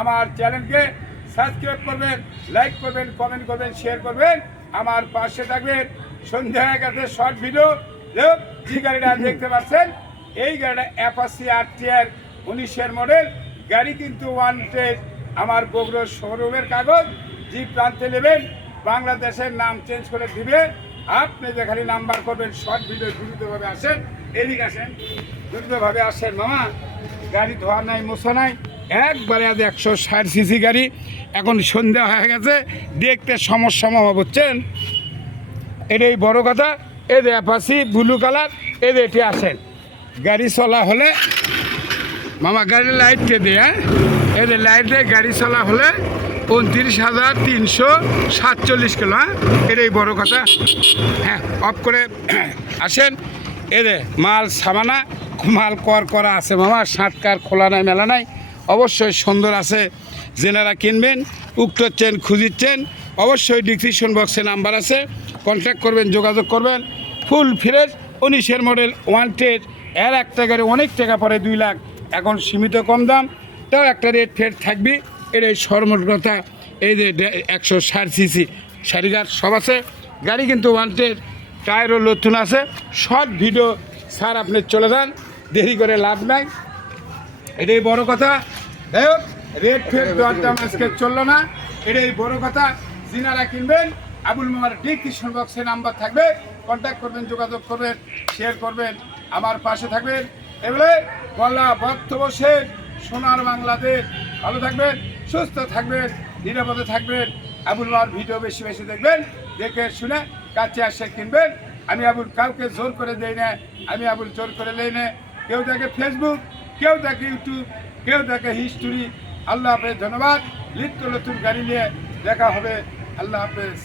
আমার চ্যানেলকে সাবস্ক্রাইব করবেন, লাইক করবেন কমেন্ট করবেন শেয়ার করবেন। আমার পাশে থাকবেন সন্ধ্যা এগারোটা শর্ট ভিডিও যে গাড়িটা দেখতে পাচ্ছেন, এই গাড়িটা অ্যাপাসি আর টিয়ার উনিশের মডেল গাড়ি কিন্তু ওয়ান আমার বগুড়োর শোরুমের কাগজ, যে প্রান্তে নেবেন, বাংলাদেশের নাম চেঞ্জ করে দিবে। আপনি যেখানে নাম্বার করবেন শর্ট ভিডিও দ্রুতভাবে আসেন, এদিকে আসেন। দ্রুতভাবে আসেন, মামা। গাড়ি ধোয়া নাই, মোছা নাই। একবারে আজ একশো ষাট সিসি গাড়ি। এখন সন্ধ্যা হয়ে গেছে, দেখতে সমস্যা মামা বুঝছেন? এটাই বড় কথা। এদের অ্যাপাসি ব্লু কালার এদের এটি আসেন। গাড়ি চলা হলে, মামা, গাড়ির লাইট কে দিয়ে এদের লাইটে গাড়ি চলা হলে উনত্রিশ হাজার তিনশো সাতচল্লিশ কিলো হ্যাঁ? এটাই বড় কথা। হ্যাঁ অফ করে আসেন। এদের মাল সামানা, মাল কর করা আছে মামা, সাঁটকার খোলা নাই, মেলা নাই। অবশ্যই সুন্দর আছে যেনারা কিনবেন, উক্ত চেন খুঁজির চেন, অবশ্যই ডিসক্রিপশন বক্সে নাম্বার আছে কন্ট্যাক্ট করবেন, যোগাযোগ করবেন। ফুল ফ্রেশ উনিশের মডেল ওয়ান্টেড এর একটা গাড়ি অনেক টাকা পরে দুই লাখ, এখন সীমিত কম দাম, তাও একটা রেট ফের থাকবে এর এই সর্বমতা এই যে একশো ষাট সিসি সারিগার সব আছে, গাড়ি কিন্তু ওয়ান্টেড টায়ারও নতুন আছে শর্ট ভিডিও স্যার আপনি চলে যান, দেরি করে লাভ নাই। এটাই বড় কথা। যাই হোক রেট ফের দরদাম আজকে চলল না। এটাই বড় কথা। জিনারা কিনবেন, আবুল মামার ডিসক্রিপশন বক্সে নাম্বার থাকবে। কন্ট্যাক্ট করবেন, যোগাযোগ করবেন শেয়ার করবেন, আমার পাশে থাকবেন। এবারে গলা বক্তব্য শেষ সোনার বাংলাদেশ। ভালো থাকবেন, সুস্থ থাকবেন, নিরাপদে থাকবেন। আবুল মামার ভিডিও বেশি বেশি দেখবেন, দেখে শুনে কাছে আসে কিনবেন। আমি আবুল কাউকে জোর করে দেই না, আমি আবুল জোর করে নেই না। কেউ দেখে ফেসবুক কেউ দেখে ইউটিউব, কেউ দেখে হিস্টোরি আল্লাহ হাফেজ, ধন্যবাদ। নিত্য নতুন গাড়ি নিয়ে দেখা হবে। আল্লাহ হাফেজ।